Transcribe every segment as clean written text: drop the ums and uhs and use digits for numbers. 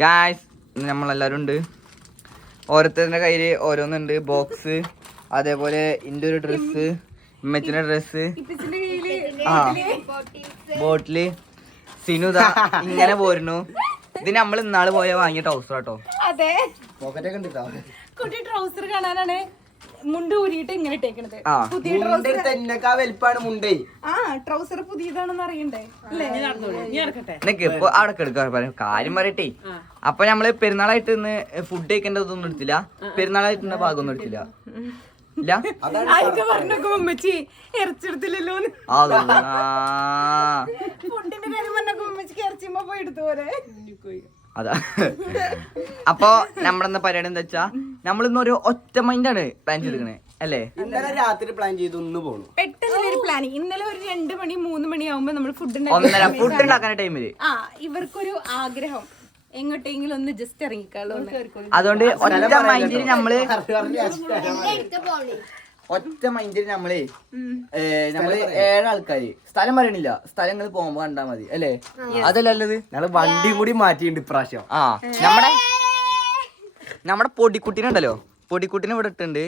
Guys നമ്മളെല്ലാവരും ഉണ്ട്. ഓരോരുത്തരുടെ കയ്യിൽ ഓരോന്നുണ്ട്. ബോക്സ്, അതേപോലെ ഇന്റെ ഒരു ഡ്രസ്സ്, ഉമ്മച്ചിന്റെ ഡ്രസ്സ്, ബോട്ടില്, സിനുദ ഇങ്ങനെ പോരുന്നു. ഇത് നമ്മൾ ഇന്നാള് പോയ വാങ്ങിയ ട്രൗസർ കേട്ടോ. അതെ, പോക്കറ്റൊക്കെ ഉണ്ട്. കുട്ടി ട്രൗസർ കാണാനാണ് മുണ്ട് ഊരിയിട്ട് ഇങ്ങനെ ഇട്ടേക്കണത്. പുതിയ വലിപ്പാണ് മുണ്ടേ. ട്രൗസർ പുതിയതാണെന്ന് അറിയണ്ടേ അല്ലേ? ഇപ്പൊ അവിടെ എടുക്കാൻ കാര്യം പറയട്ടെ. അപ്പൊ നമ്മള് പെരുന്നാളായിട്ട് ഇന്ന് ഫുഡ് കഴിക്കേണ്ടതൊന്നും എടുത്തില്ല. പെരുന്നാളായിട്ട് ഭാഗമൊന്നും എടുത്തില്ല. ഇല്ല പറഞ്ഞോ ഉമ്മച്ചി ഇറച്ചെടുത്തില്ലല്ലോ. ഫുഡിന്റെ കാര്യം പറഞ്ഞോ ഉമ്മച്ചിക്ക് ഇറച്ചിമ്മ പോയി എടുത്തു പോലെ. അതാ. അപ്പൊ നമ്മളെന്താ പരിപാടി എന്താ വെച്ചാ, നമ്മളിന്ന് ഒരു ഒറ്റ മൈൻഡാണ് പ്ലാൻ ചെയ്തിരിക്കണേ അല്ലേ? ഇന്നലെ രാത്രി പ്ലാൻ ചെയ്ത് ഒന്ന് പോണു. പെട്ടെന്നൊരു പ്ലാനിങ്. ഇന്നലെ ഒരു 2 മണി 3 മണി ആവുമ്പോ നമ്മൾ ഫുഡ് ഉണ്ടാക്കുന്ന ടൈമില് ഇവർക്കൊരു ആഗ്രഹം എങ്ങോട്ടെങ്കിലും ഒന്ന് ജസ്റ്റ് ഇറങ്ങിക്കാളോ. അതുകൊണ്ട് ഒറ്റ മൈൻഡിന് നമ്മള് നമ്മള് 7 ആൾക്കാര്. സ്ഥലം പറയണില്ല, സ്ഥലങ്ങൾ പോകുമ്പോ കണ്ടാ മതി അല്ലേ? അതല്ലത് ഞങ്ങള് വണ്ടിയും കൂടി മാറ്റിയിട്ടുണ്ട് ഇപ്രാവശ്യം. നമ്മുടെ പൊടിക്കുട്ടീനുണ്ടല്ലോ, പൊടിക്കുട്ടീനെ ഇവിടെ ഇട്ടുണ്ട്.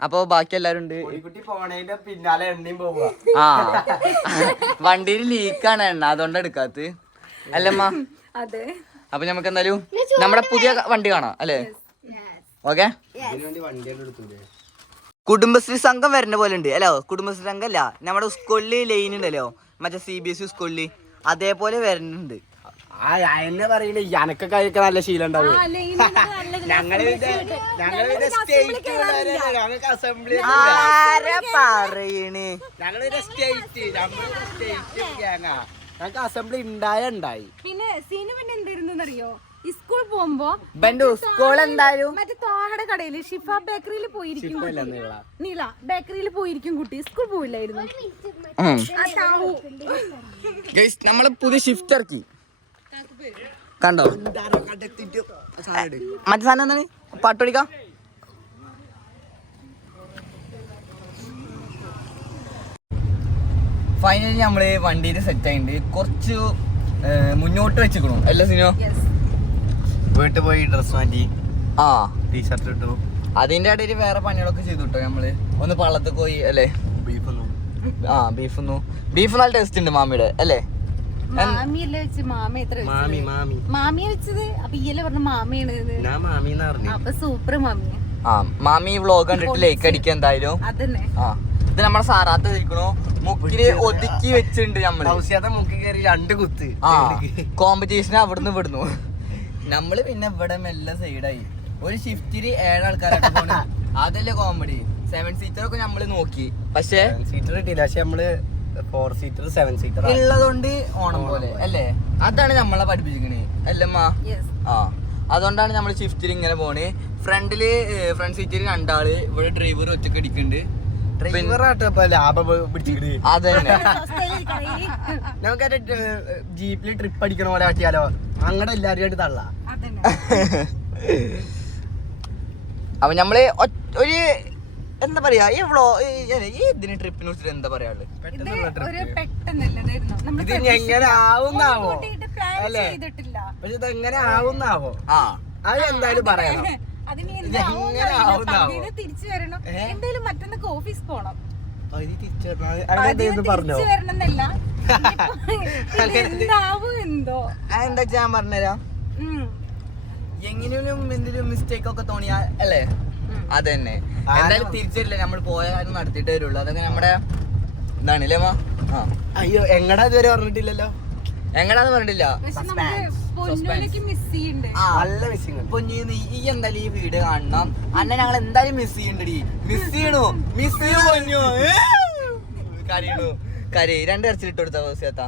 അപ്പൊ ബാക്കി എല്ലാരും ഉണ്ട്. കുട്ടി പോണേന്റെ പിന്നാലെ എണ്ണയും പോവുക. വണ്ടിയിൽ ലീക്കാണ് എണ്ണ, അതുകൊണ്ട് എടുക്കാത്ത അല്ലമ്മ. അതെ. അപ്പൊ നമുക്ക് എന്തായാലും നമ്മുടെ പുതിയ വണ്ടി കാണാം അല്ലേ? ഓക്കെ. കുടുംബശ്രീ സംഘം വരുന്ന പോലെ ഉണ്ട് അല്ലോ. കുടുംബശ്രീ സംഘം അല്ല, നമ്മുടെ സ്കൂളില് ലൈൻ ഉണ്ടല്ലോ, മറ്റേ CBSE സ്കൂളില്, അതേപോലെ വരുന്നുണ്ട്. എന്നെ പറയണേ എനക്കൊക്കെ കഴിക്കാൻ നല്ല ശീലം ഉണ്ടാവും. ഞങ്ങൾക്ക് അസംബ്ലി ഉണ്ടായി. പിന്നെ സീന് പിന്നെ എന്തായിരുന്നറിയോ, സ്കൂൾ പോകുമ്പോ സ്കൂൾ എന്തായാലും മറ്റേ തോഹയുടെ കടയില് ഷിഫ ബേക്കറിയിൽ പോയിരിക്കും. നീല ബേക്കറിയിൽ പോയിരിക്കും കുട്ടി. സ്കൂൾ പോയില്ലായിരുന്നു. നമ്മള് പുതിയ ഷിഫ്റ്റ് ഇറക്കി കണ്ടോ? മറ്റേ സാധനം എന്താണ്? പാട്ടോടിക്കാം. ഫൈനലി നമ്മള് വണ്ടിയിൽ സെറ്റ് ആയിട്ടുണ്ട്. കുറച്ച് മുന്നോട്ട് വെച്ചിക്കണു അല്ല സിനോ? വീട്ടിൽ പോയി ഡ്രസ് മാറ്റി, ടീഷർട്ട് ഇട്ടു. അതിന്റെ ഇടയിൽ വേറെ പണികളൊക്കെ ചെയ്തു കേട്ടോ. നമ്മള് ഒന്ന് പള്ളത്തിൽ പോയി അല്ലേ? ബീഫ് നല്ല ടേസ്റ്റ് ഉണ്ട് മാമിയുടെ അല്ലേ? മാമിയല്ലേ വെച്ച് മാമിയെ വെച്ചത്. അപ്പൊ ഇയല്ലേ പറഞ്ഞ മാമിയാണ്. അപ്പൊ സൂപ്പർ മാമിയ. മാമി വ്ളോഗ് കണ്ടിട്ട് ലൈക്ക് അടിക്കുക എന്തായാലും. അതന്നെ. ഇത് നമ്മളെ സാറാത്ത ഇരിക്കണു. മുക്കില് ഒതുക്കി വെച്ചിട്ടുണ്ട് നമ്മള്. മുക്കി കയറി 2 കുത്ത്. കോമ്പറ്റീഷൻ അവിടുന്ന് വിടുന്നു. നമ്മള് പിന്നെ ഇവിടെ മെല്ലെ സൈഡായി. ഒരു ഷിഫ്റ്റില് 7 ആൾക്കാരൊക്കെ പോണു. അതല്ലേ കോമഡി. 7 സീറ്റർ ഒക്കെ നമ്മള് നോക്കി, പക്ഷെ സീറ്റർ കിട്ടിയില്ല. പക്ഷെ നമ്മള് 4 സീറ്റർ 7 സീറ്റർ ഉള്ളതുകൊണ്ട് ഓണം പോലെ അല്ലേ? അതാണ് നമ്മളെ പഠിപ്പിച്ചിരിക്കണേ അല്ലമ്മ? അതുകൊണ്ടാണ് നമ്മൾ ഷിഫ്റ്റിൽ ഇങ്ങനെ പോണേ. ഫ്രണ്ട് സീറ്റിൽ 2 ആള്, ഇവിടെ ഡ്രൈവർ ഒറ്റക്ക് അടിക്കുന്നുണ്ട്. ലാഭം പിടിച്ചിട്ട് അതന്നെ. നമുക്ക് ജീപ്പില് ട്രിപ്പ് അടിക്കണ പോലെ ആക്കിയാലോ? അങ്ങനെ എല്ലാരും ആയിട്ട് തള്ള. അപ്പൊ നമ്മള് ഒരു എന്താ പറയാ, ഈ ഇതിന് ട്രിപ്പിനെ കുറിച്ചിട്ട് എന്താ പറയാനുള്ളത്? ഇത് എങ്ങനെ ആവുന്നാവോ അല്ലേ? പക്ഷെ ഇതെങ്ങനെ ആവുന്നാവോ? അത് എന്തായാലും പറയണം. തിരിച്ചു വരണം. എന്തായാലും മറ്റന്നൊക്കെ ഓഫീസ് പോണം. പറഞ്ഞോ എന്തോ എന്താ ഞാൻ പറഞ്ഞുതരാം. എങ്ങനെയും എന്തെങ്കിലും മിസ്റ്റേക്ക് ഒക്കെ തോന്നിയാ അല്ലേ? അതന്നെ. എന്തായാലും തിരിച്ചില്ല, നമ്മൾ പോയ കാര്യം നടത്തിയിട്ട് വരുള്ളൂ. അതൊക്കെ നമ്മുടെ ഇതാണല്ലേ മാ? അയ്യോ എങ്ങടാ ഇതുവരെ പറഞ്ഞിട്ടില്ലല്ലോ. എങ്ങടാന്ന് പറഞ്ഞിട്ടില്ല. പൊന്നു ഈ എന്തായാലും ഈ വീഡിയോ കാണണം. അന്നെ ഞങ്ങൾ എന്തായാലും മിസ് ചെയ്യണ്ടടി. മിസ് ചെയ്യണു പൊന്നു. കരയണു. 2 ഇറച്ചിലിട്ട് കൊടുത്ത ദിവസത്താ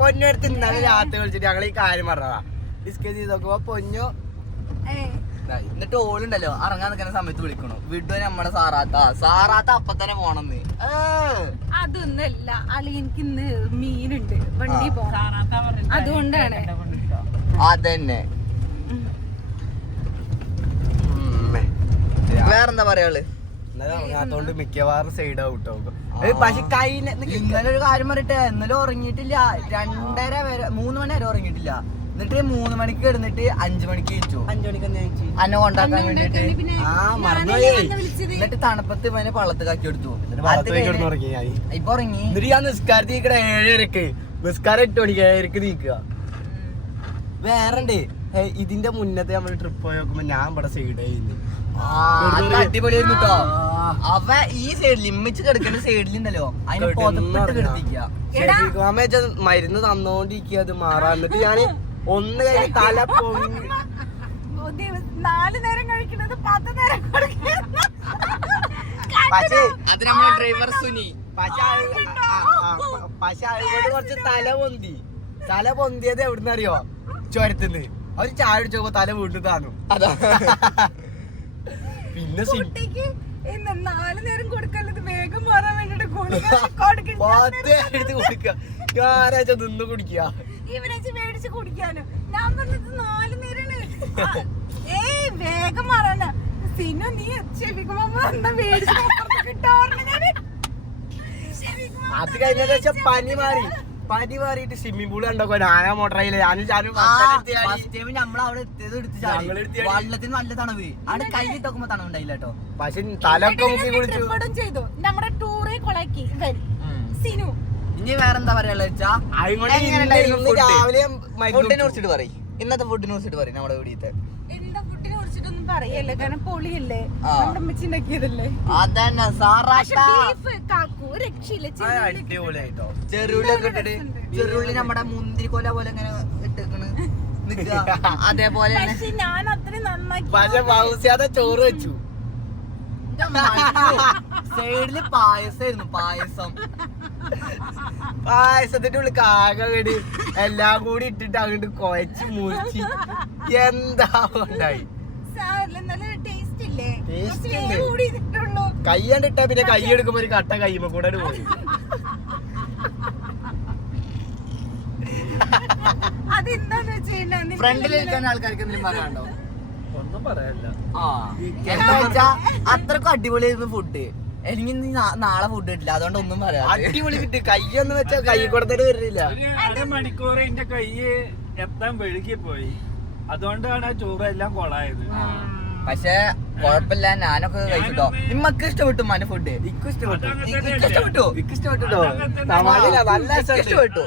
പൊന്നടുത്ത് ഇന്നലെ രാത്രി വിളിച്ചിട്ട് ഞങ്ങൾ ഈ കാര്യം പറഞ്ഞതാ. ഡിസ്കസ് ചെയ്ത് നോക്കുമ്പോ പൊന്നു എന്നിട്ട് ഓളുണ്ടല്ലോ ഇറങ്ങാൻ നിൽക്കുന്ന സമയത്ത് വിളിക്കണു. വീട്ടിൽ നമ്മുടെ സാറാത്ത അപ്പൊ തന്നെ പോണെന്ന്. അതൊന്നല്ല അളി, എനിക്ക് ഇന്ന് മീനുണ്ട്, വണ്ടി പോകാൻ. അതുകൊണ്ടാണ്. അതന്നെ. വേറെന്താ പറയാള്? ഇറങ്ങാത്തോണ്ട് മിക്കവാറും സൈഡ് ഔട്ട് ആവും. പക്ഷെ ഇന്നലെ ഒരു കാര്യം പറയട്ടെ, ഇന്നലെ ഉറങ്ങിയിട്ടില്ല. 2:30 വരെ 3 മണി വരെ ഉറങ്ങിയിട്ടില്ല. എന്നിട്ട് 3 മണിക്ക് കിടന്നിട്ട് 5 മണിക്ക് കഴിച്ചു. 5 മണിക്ക് അന്നെ കൊണ്ടാക്കാൻ വേണ്ടിട്ട്. മറന്നുപോയി. എന്നിട്ട് തണുപ്പത്ത് ഇവനെ പള്ളത്ത് കാക്കി എടുത്തു. ഇപ്പൊ ഉറങ്ങി. എന്നിട്ട് ഞാൻ നിസ്കാരത്തിൽ 7:30 നിസ്കാരം 8 മണിക്ക് 7:00 നീക്കുക. വേറെ ഇതിന്റെ മുന്നത്തെ നമ്മൾ ട്രിപ്പ് പോയി നോക്കുമ്പോ ഞാൻ ഇവിടെ സൈഡ് അടിപൊളിയായിരുന്നു കേട്ടോ. അവ ഈ സൈഡിൽ ഇമ്മിച്ച് കിടക്കുന്ന സൈഡിലുണ്ടല്ലോ, അതിന് പുതപ്പിട്ട് കിടത്തിക്ക. മരുന്ന് തന്നോണ്ടിരിക്കുക അത് മാറാൻ. എന്നിട്ട് ഞാൻ ഒന്ന് കഴിഞ്ഞ് തല പൊങ്ങി 4 നേരം കഴിക്കുന്നത് 10 നേരം പക്ഷേ അത് നമ്മുടെ ഡ്രൈവർ സുനി. പക്ഷെ അതുകൊണ്ട് കുറച്ച് തല പൊന്തിയത് എവിടുന്ന് അറിയോ? ചുരത്തുനിന്ന് അവര് ചായ അടിച്ചപ്പോ തല വീട്ടിൽ താന്നു. പിന്നെ 4 നേരം കൊടുക്കല്ലത് വേഗം മാറാൻ വേണ്ടിട്ട് എടുത്ത് കൊടുക്കുക. ഞായറാഴ്ച നിന്ന് കുടിക്കുക. ഇവരാഴ്ച മേടിച്ച് കുടിക്കാനോ. ഞാൻ പറഞ്ഞത് 4 നേരാണ്. വേഗം മാറാനാ. സിനു നീ ഷെഫിക്കുമ്പോ മേടിച്ച് അത് കഴിഞ്ഞ പനി മാറിയിട്ട് സ്വിമ്മിംഗ് പൂള് കണ്ടോ? ഞാനാ മോട്ടറായില്ലേ, നമ്മളവിടെ വെള്ളത്തിന് നല്ല തണവ്. അവിടെ കൈ തോക്കുമ്പോ തണവുണ്ടായില്ല കേട്ടോ. പക്ഷെ തലൊക്കെ മുക്കി കുളിച്ചു. ചെയ്തു നമ്മുടെ ടൂറെ കൊളാക്കി സിനു. ഇനി വേറെന്താ പറയാ വെച്ചാ, രാവിലെ ഫുഡിനെ കുറിച്ചിട്ട് പറയും. ഇന്നത്തെ ഫുഡിനെ കുറിച്ചിട്ട് പറയും. നമ്മുടെ വീടിത്തെ എന്താ ഫുഡിനെ കുറിച്ചിട്ടൊന്നും പറയല്ലേ, കാരണം പൊളിയല്ലേ, നമ്മുടെ അമ്മച്ചി ഉണ്ടാക്കിയതല്ലേ. അതന്നെ അടിപൊളിയായിട്ടോ. ചെറുള്ളിയൊക്കെ ഇട്ടിട്ട്, ചെറുള്ളി നമ്മുടെ മുന്തിരിക്കൊല പോലെ ഇങ്ങനെ ഇട്ടിക്കണ് അതേപോലെ ഞാൻ അത്രയും നന്നാക്കി. പക്ഷെ ഭൗസ്യാതെ ചോറ് വെച്ചു. സൈഡില് പായസായിരുന്നു. പായസത്തിന്റെ ഉള്ളിൽ കാകടി എല്ലാം കൂടി ഇട്ടിട്ട് അങ്ങോട്ട് കുഴച്ച് മുറിച്ച് എന്താ ഉണ്ടായി. കൈ കണ്ടിട്ടാ പിന്നെ കൈ എടുക്കുമ്പോ ഒരു കട്ട കൈമ കൂടെ പോയി. ഫ്രണ്ടിലിരിക്കാൻ ആൾക്കാർക്ക് എന്തെങ്കിലും പറയാനുണ്ടോ? ഒന്നും പറയാനില്ല. എന്താ വെച്ചാ അത്രക്കും അടിപൊളിയായിരുന്നു ഫുഡ്. എനിക്ക് നാളെ ഫുഡ് കിട്ടില്ല, അതുകൊണ്ട് ഒന്നും പറയാം. അടിപൊളി കിട്ടി. കൈയെന്ന് വെച്ചാൽ കൈ കൊടുത്തിട്ട് വരില്ല. 1.5 മണിക്കൂർ എന്റെ കൈ എത്താൻ വഴുകി പോയി. അതുകൊണ്ടാണ് ചോറ് എല്ലാം കൊളായത്. പക്ഷെ കൊഴപ്പില്ല, ഞാനൊക്കെ കഴിച്ചിട്ടോ. നിമ്മക്ക് ഇഷ്ടപ്പെട്ടു മന്റെ ഫുഡ്? ഇഷ്ടപ്പെട്ടു. ഇഷ്ടപ്പെട്ടു. ഇഷ്ടപ്പെട്ടോ? നല്ല ഇഷ്ടപ്പെട്ടു.